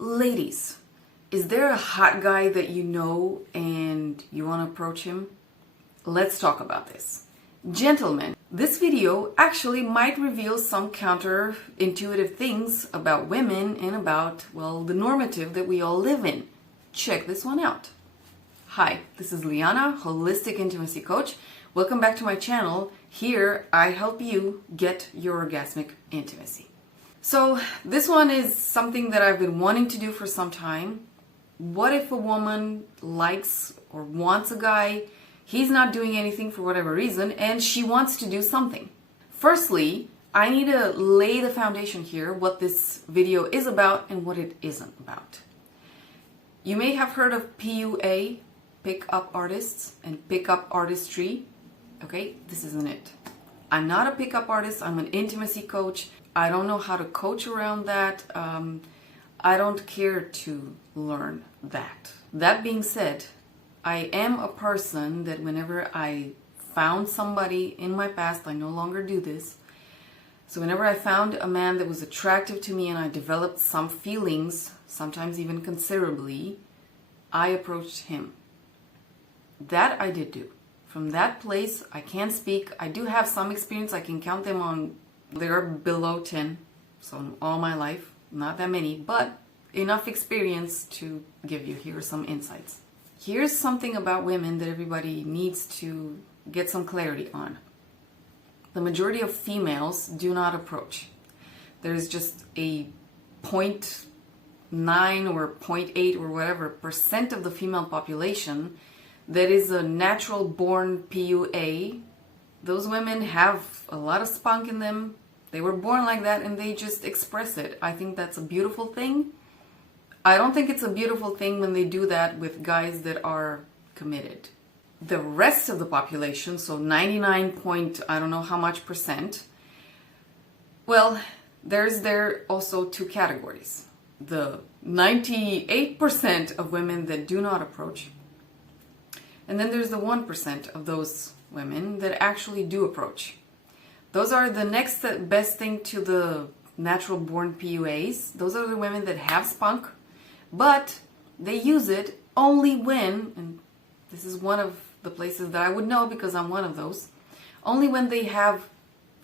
Ladies, is there a hot guy that you know and you want to approach him? Let's talk about this. Gentlemen, this video actually might reveal some counterintuitive things about women and about, well, the normative that we all live in. Check this one out. Hi, this is Liana, Holistic Intimacy Coach. Welcome back to my channel. Here, I help you get your orgasmic intimacy. So this one is something that I've been wanting to do for some time. What if a woman likes or wants a guy, he's not doing anything for whatever reason, and she wants to do something? Firstly, I need to lay the foundation here, what this video is about and what it isn't about. You may have heard of PUA, Pick-Up Artists, and Pick-Up Artistry. Okay, this isn't it. I'm not a pick-up artist, I'm an intimacy coach. I don't know how to coach around that. I don't care to learn that. That being said, I am a person that whenever I found somebody in my past, I no longer do this. So whenever I found a man that was attractive to me and I developed some feelings, sometimes even considerably, I approached him. That I did do. From that place, I can't speak. I do have some experience. I can count them on, they're below 10. So in all my life, not that many, but enough experience to give you here some insights. Here's something about women that everybody needs to get some clarity on. The majority of females do not approach. There's just a 0.9 or 0.8 or whatever % of the female population that is a natural born PUA. Those women have a lot of spunk in them. They were born like that and they just express it. I think that's a beautiful thing. I don't think it's a beautiful thing when they do that with guys that are committed. The rest of the population, so 99 point, I don't know how much %, well, there's also two categories. The 98% of women that do not approach, and then there's the 1% of those women that actually do approach. Those are the next best thing to the natural born PUAs. Those are the women that have spunk, but they use it only when, and this is one of the places that I would know because I'm one of those, only when they have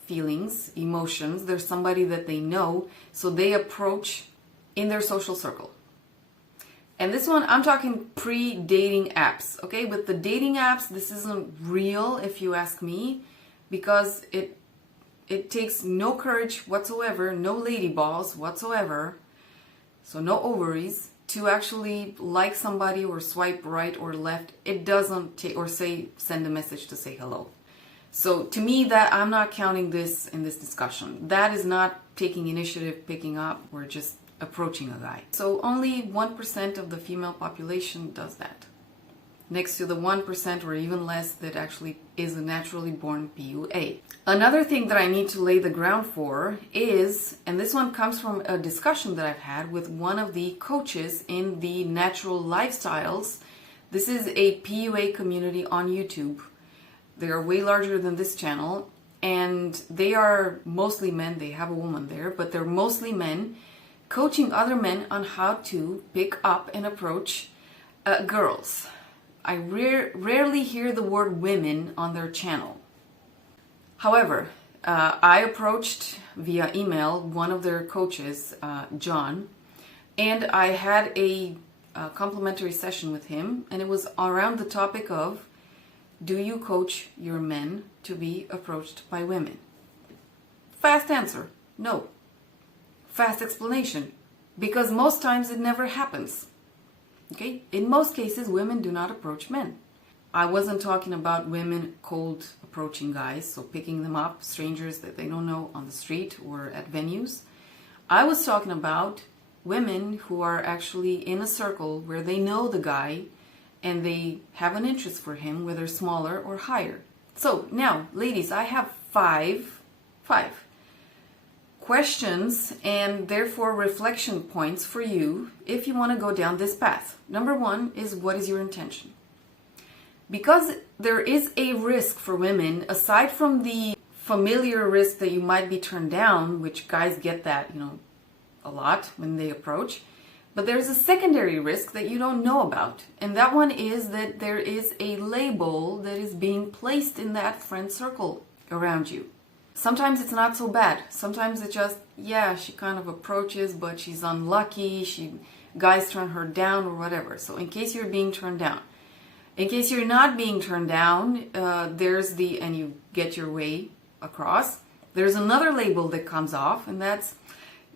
feelings, emotions, there's somebody that they know, so they approach in their social circle. And this one, I'm talking pre-dating apps, okay? With the dating apps, this isn't real, if you ask me, because it takes no courage whatsoever, no lady balls whatsoever, so no ovaries, to actually like somebody or swipe right or left. It doesn't take, or send a message to say hello. So to me, that I'm not counting this in this discussion. That is not taking initiative, picking up, or just approaching a guy. So only 1% of the female population does that, next to the 1% or even less that actually is a naturally born PUA. Another thing that I need to lay the ground for is, and this one comes from a discussion that I've had with one of the coaches in the Natural Lifestyles. This is a PUA community on YouTube. They are way larger than this channel, and they are mostly men. They have a woman there, but they're mostly men coaching other men on how to pick up and approach girls. I rarely hear the word women on their channel. However, I approached via email one of their coaches, John, and I had a complimentary session with him, and it was around the topic of, do you coach your men to be approached by women? Fast answer, no. Fast explanation, because most times it never happens. Okay, in most cases, women do not approach men. I wasn't talking about women cold approaching guys, so picking them up, strangers that they don't know on the street or at venues. I was talking about women who are actually in a circle where they know the guy and they have an interest for him, whether smaller or higher. So now, ladies, I have five questions and therefore reflection points for you if you want to go down this path. Number one is, what is your intention? Because there is a risk for women, aside from the familiar risk that you might be turned down, which guys get that, a lot when they approach, But there's a secondary risk that you don't know about. And that one is that there is a label that is being placed in that friend circle around you. Sometimes it's not so bad. Sometimes it's just, yeah, she kind of approaches, but she's unlucky. Guys turn her down or whatever. So in case you're being turned down. In case you're not being turned down, and you get your way across, there's another label that comes off, and that's,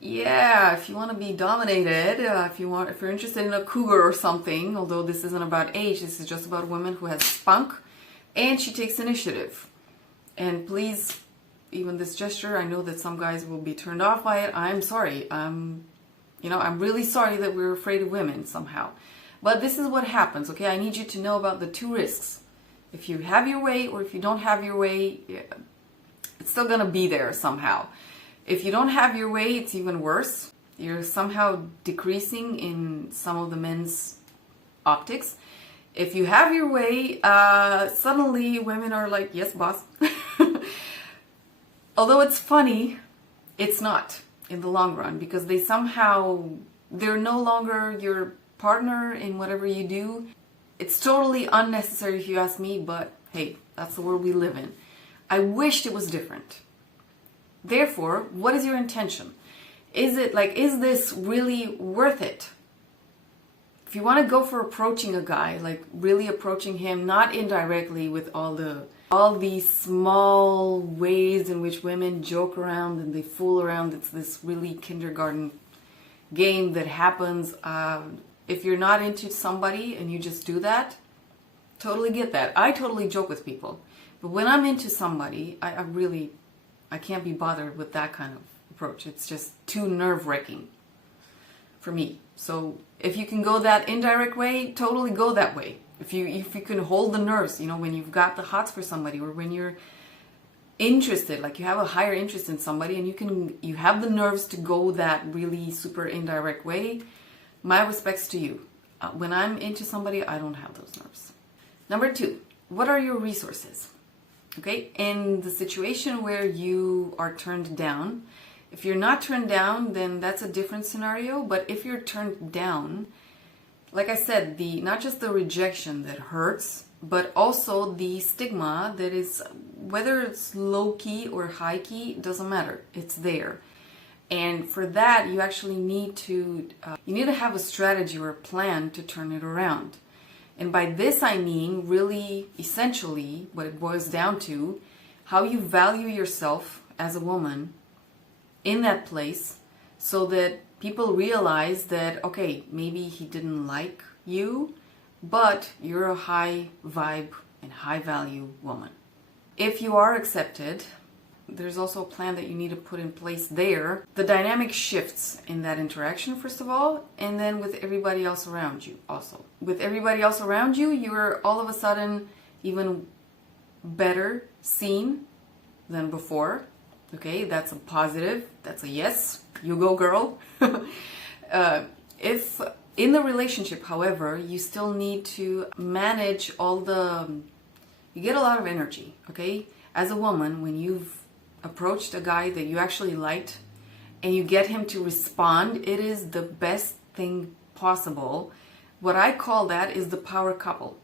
yeah, if you want to be dominated, if you're interested in a cougar or something, although this isn't about age, this is just about a woman who has spunk, and she takes initiative. And please, even this gesture, I know that some guys will be turned off by it. I'm sorry. I'm really sorry that we're afraid of women somehow. But this is what happens, okay? I need you to know about the two risks. If you have your way or if you don't have your way, it's still going to be there somehow. If you don't have your way, it's even worse. You're somehow decreasing in some of the men's optics. If you have your way, suddenly women are like, yes, boss. Although it's funny, it's not in the long run, because they're no longer your partner in whatever you do. It's totally unnecessary if you ask me, but hey, that's the world we live in. I wished it was different. Therefore, what is your intention? Is this really worth it? If you want to go for approaching a guy, like really approaching him, not indirectly with all these small ways in which women joke around and they fool around, it's this really kindergarten game that happens. If you're not into somebody and you just do that, totally get that. I totally joke with people. But when I'm into somebody, I can't be bothered with that kind of approach. It's just too nerve-wracking for me. So if you can go that indirect way, totally go that way. If you can hold the nerves, when you've got the hots for somebody, or when you're interested, like you have a higher interest in somebody and you have the nerves to go that really super indirect way, my respects to you. When I'm into somebody, I don't have those nerves. Number 2, what are your resources? Okay, in the situation where you are turned down, if you're not turned down, then that's a different scenario. But if you're turned down, like I said, not just the rejection that hurts, but also the stigma that is, whether it's low-key or high-key, doesn't matter. It's there. And for that, you actually need to have a strategy or a plan to turn it around. And by this, I mean really, essentially, what it boils down to, how you value yourself as a woman in that place, so that people realize that, okay, maybe he didn't like you, but you're a high vibe and high value woman. If you are accepted, there's also a plan that you need to put in place there. The dynamic shifts in that interaction, first of all, and then with everybody else around you also. With everybody else around you, you're all of a sudden even better seen than before. Okay, that's a positive. That's a yes. You go, girl. If in the relationship, however, you still need to manage you get a lot of energy, okay? As a woman, when you've approached a guy that you actually liked and you get him to respond, it is the best thing possible. What I call that is the power couple.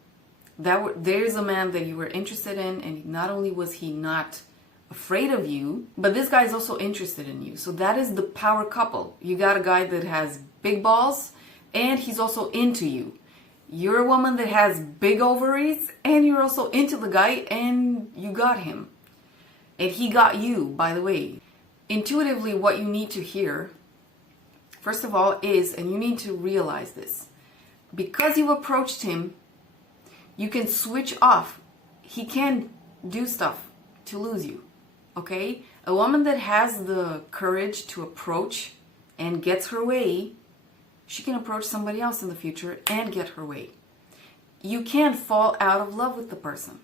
There's a man that you were interested in, and not only was he not afraid of you, but this guy is also interested in you. So that is the power couple. You got a guy that has big balls and he's also into you. You're a woman that has big ovaries and you're also into the guy, and you got him. And he got you, by the way. Intuitively, what you need to hear, first of all, is, and you need to realize this, because you approached him, you can switch off. He can do stuff to lose you, okay? A woman that has the courage to approach and gets her way, she can approach somebody else in the future and get her way. You can't fall out of love with the person.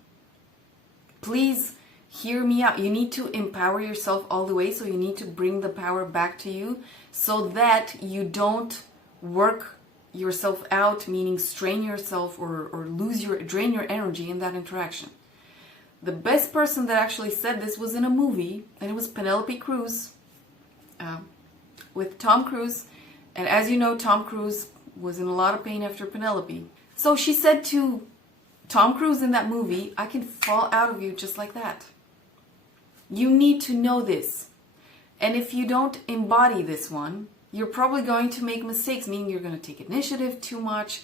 Please hear me out. You need to empower yourself all the way, so you need to bring the power back to you so that you don't work yourself out, meaning strain yourself or drain your energy in that interaction. The best person that actually said this was in a movie, and it was Penelope Cruz with Tom Cruise, And as you know, Tom Cruise was in a lot of pain after Penelope. So she said to Tom Cruise in that movie, I can fall out of you just like that. You need to know this. And if you don't embody this one, you're probably going to make mistakes, meaning you're going to take initiative too much.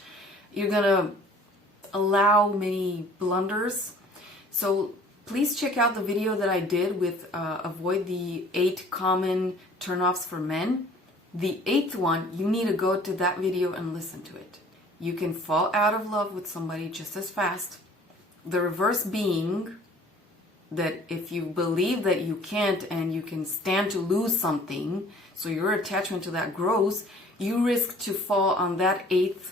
You're going to allow many blunders. So please check out the video that I did with avoid the 8 common turnoffs for men. The 8th one, you need to go to that video and listen to it. You can fall out of love with somebody just as fast. The reverse being that if you believe that you can't and you can stand to lose something, so your attachment to that grows, you risk to fall on that 8th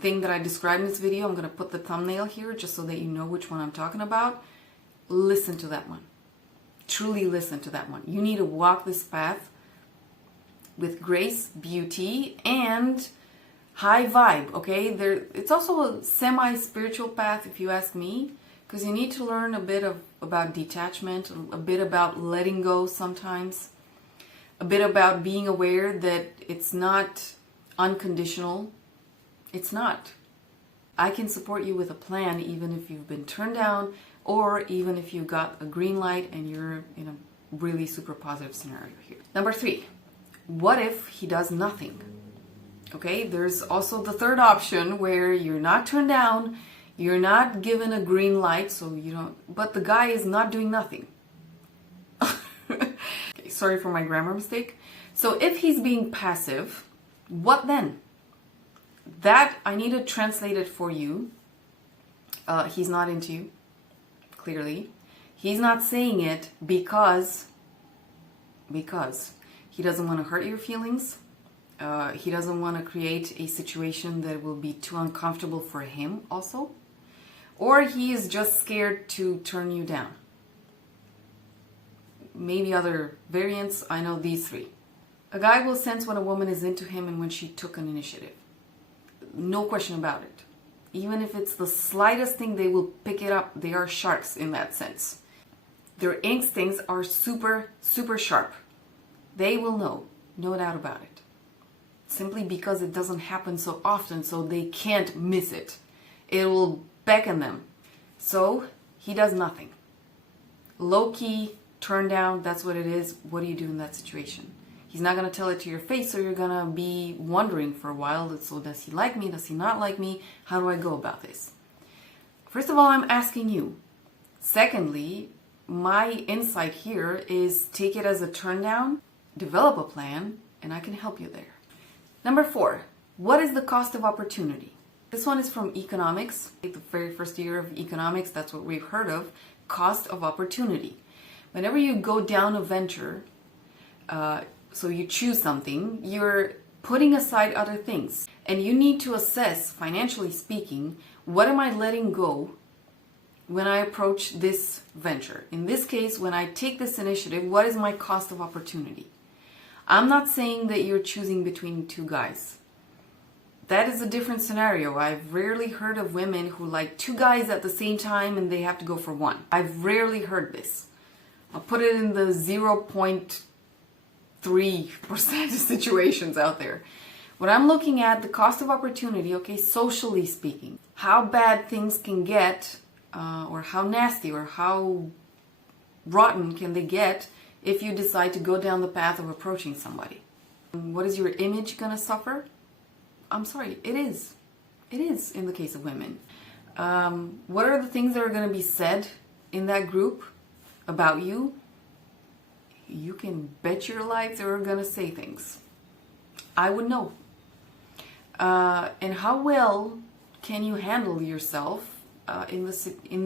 thing that I described in this video. I'm going to put the thumbnail here just so that you know which one I'm talking about. Listen to that one. Truly listen to that one. You need to walk this path with grace, beauty, and high vibe, okay? It's also a semi-spiritual path, if you ask me, because you need to learn a bit about detachment, a bit about letting go sometimes, a bit about being aware that it's not unconditional. It's not. I can support you with a plan even if you've been turned down or even if you got a green light and you're in a really super positive scenario here. Number 3, what if he does nothing? Okay, there's also the third option where you're not turned down, you're not given a green light, so you don't, but the guy is not doing nothing. Okay, sorry for my grammar mistake. So if he's being passive, what then? That, I need to translate it for you. He's not into you, clearly. He's not saying it because he doesn't want to hurt your feelings. He doesn't want to create a situation that will be too uncomfortable for him also. Or he is just scared to turn you down. Maybe other variants, I know these 3. A guy will sense when a woman is into him and when she took an initiative. No question about it. Even if it's the slightest thing, they will pick it up. They are sharks in that sense. Their instincts are super, super sharp. They will know, no doubt about it. Simply because it doesn't happen so often, so they can't miss it. It will beckon them. So he does nothing. Low-key, turn down, that's what it is. What do you do in that situation? He's not going to tell it to your face, so you're going to be wondering for a while. So does he like me? Does he not like me? How do I go about this? First of all, I'm asking you. Secondly, my insight here is take it as a turn down, develop a plan, and I can help you there. Number 4, what is the cost of opportunity? This one is from economics, the very first year of economics, that's what we've heard of, cost of opportunity. Whenever you go down a venture, so you choose something, you're putting aside other things. And you need to assess, financially speaking, what am I letting go when I approach this venture? In this case, when I take this initiative, what is my cost of opportunity? I'm not saying that you're choosing between 2 guys. That is a different scenario. I've rarely heard of women who like 2 guys at the same time and they have to go for one. I've rarely heard this. I'll put it in the 0.3% situations out there. When I'm looking at the cost of opportunity, okay, socially speaking, how bad things can get, or how nasty or how rotten can they get if you decide to go down the path of approaching somebody. What is your image gonna suffer? I'm sorry, it is. It is in the case of women. What are the things that are gonna be said in that group about you? You can bet your life they're gonna say things. I would know. And how well can you handle yourself in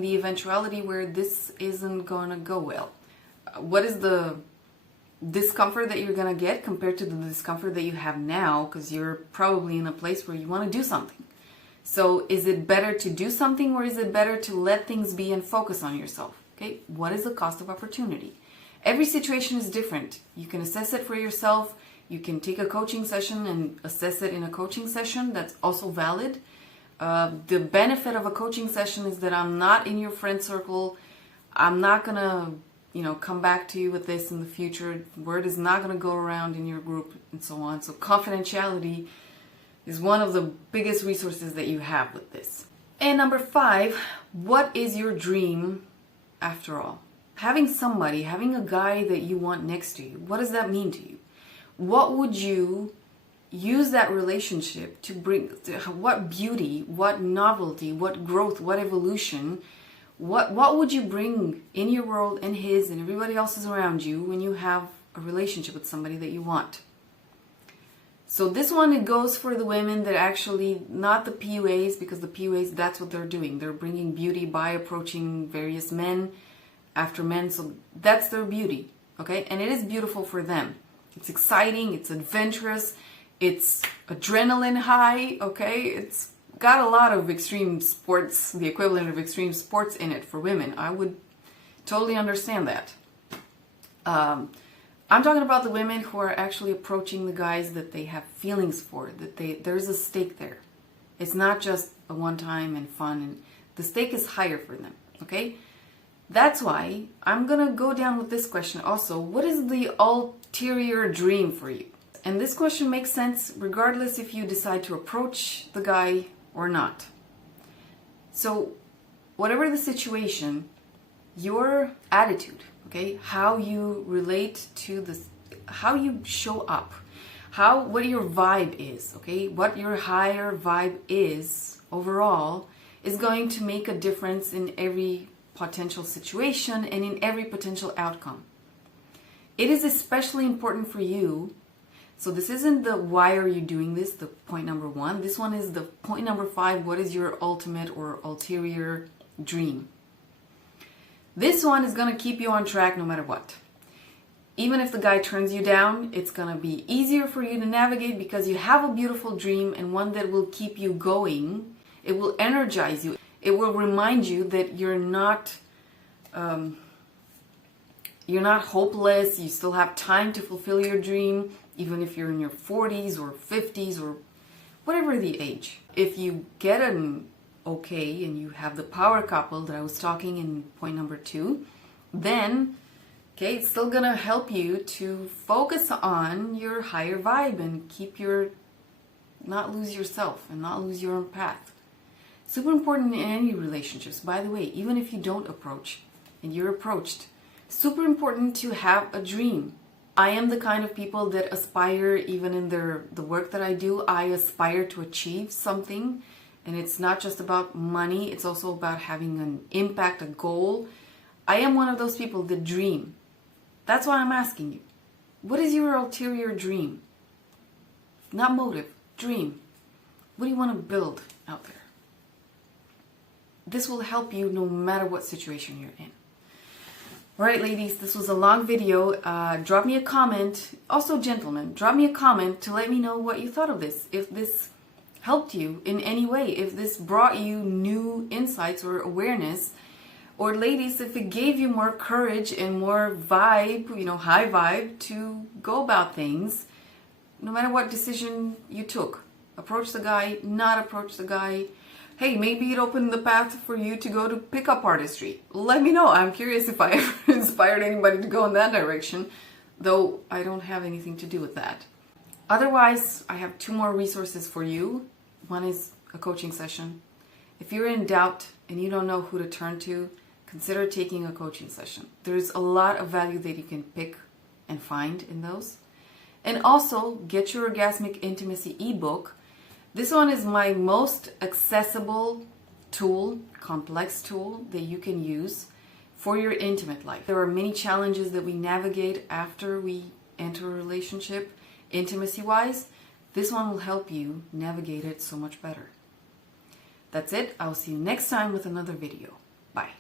the eventuality where this isn't gonna go well? What is the discomfort that you're gonna get compared to the discomfort that you have now, because you're probably in a place where you want to do something. So is it better to do something, or is it better to let things be and focus on yourself? Okay, what is the cost of opportunity? Every situation is different. You can assess it for yourself. You can take a coaching session and assess it in a coaching session. That's also valid. The benefit of a coaching session is that I'm not in your friend circle. I'm not gonna come back to you with this in the future. Word is not going to go around in your group and so on. So confidentiality is one of the biggest resources that you have with this. And number 5, what is your dream after all? Having a guy that you want next to you, what does that mean to you? What would you use that relationship to bring? What beauty, what novelty, what growth, what evolution, what would you bring in your world and his and everybody else's around you when you have a relationship with somebody that you want? So this one, it goes for the women that actually, not the PUAs, because the PUAs, that's what they're doing. They're bringing beauty by approaching various men after men. So that's their beauty, okay? And it is beautiful for them. It's exciting, it's adventurous, it's adrenaline high, okay? It's got a lot of extreme sports, the equivalent of extreme sports in it for women. I would totally understand that. I'm talking about the women who are actually approaching the guys that they have feelings for, that there's a stake there. It's not just a one-time and fun, and the stake is higher for them, okay? That's why I'm gonna go down with this question also. What is the ulterior dream for you? And this question makes sense regardless if you decide to approach the guy or not. So whatever the situation, your attitude, okay, how you relate to this, how you show up, what your vibe is, okay, what your higher vibe is overall is going to make a difference in every potential situation and in every potential outcome. It is especially important for you. So this isn't the why are you doing this, the point number 1. This one is the point number 5. What is your ultimate or ulterior dream? This one is going to keep you on track no matter what. Even if the guy turns you down, it's going to be easier for you to navigate because you have a beautiful dream and one that will keep you going. It will energize you. It will remind you that you're not hopeless. You still have time to fulfill your dream, even if you're in your 40s or 50s or whatever the age. If you get an okay and you have the power couple that I was talking in point number 2, then okay, it's still gonna help you to focus on your higher vibe and not lose yourself and not lose your own path. Super important in any relationships, by the way, even if you don't approach and you're approached, super important to have a dream. I am the kind of people that aspire, even in the work that I do, I aspire to achieve something. And it's not just about money, it's also about having an impact, a goal. I am one of those people that dream. That's why I'm asking you. What is your ulterior dream? Not motive, dream. What do you want to build out there? This will help you no matter what situation you're in. Alright ladies, this was a long video. Drop me a comment. Also gentlemen, drop me a comment to let me know what you thought of this. If this helped you in any way, if this brought you new insights or awareness, or ladies, if it gave you more courage and more vibe, high vibe to go about things, no matter what decision you took. Approach the guy, not approach the guy. Hey, maybe it opened the path for you to go to pickup artistry. Let me know. I'm curious if I ever inspired anybody to go in that direction, though I don't have anything to do with that. Otherwise, I have 2 more resources for you. One is a coaching session. If you're in doubt and you don't know who to turn to, consider taking a coaching session. There's a lot of value that you can pick and find in those. And also, get your Orgasmic Intimacy ebook. This one is my most accessible tool, complex tool that you can use for your intimate life. There are many challenges that we navigate after we enter a relationship, intimacy-wise. This one will help you navigate it so much better. That's it. I'll see you next time with another video. Bye.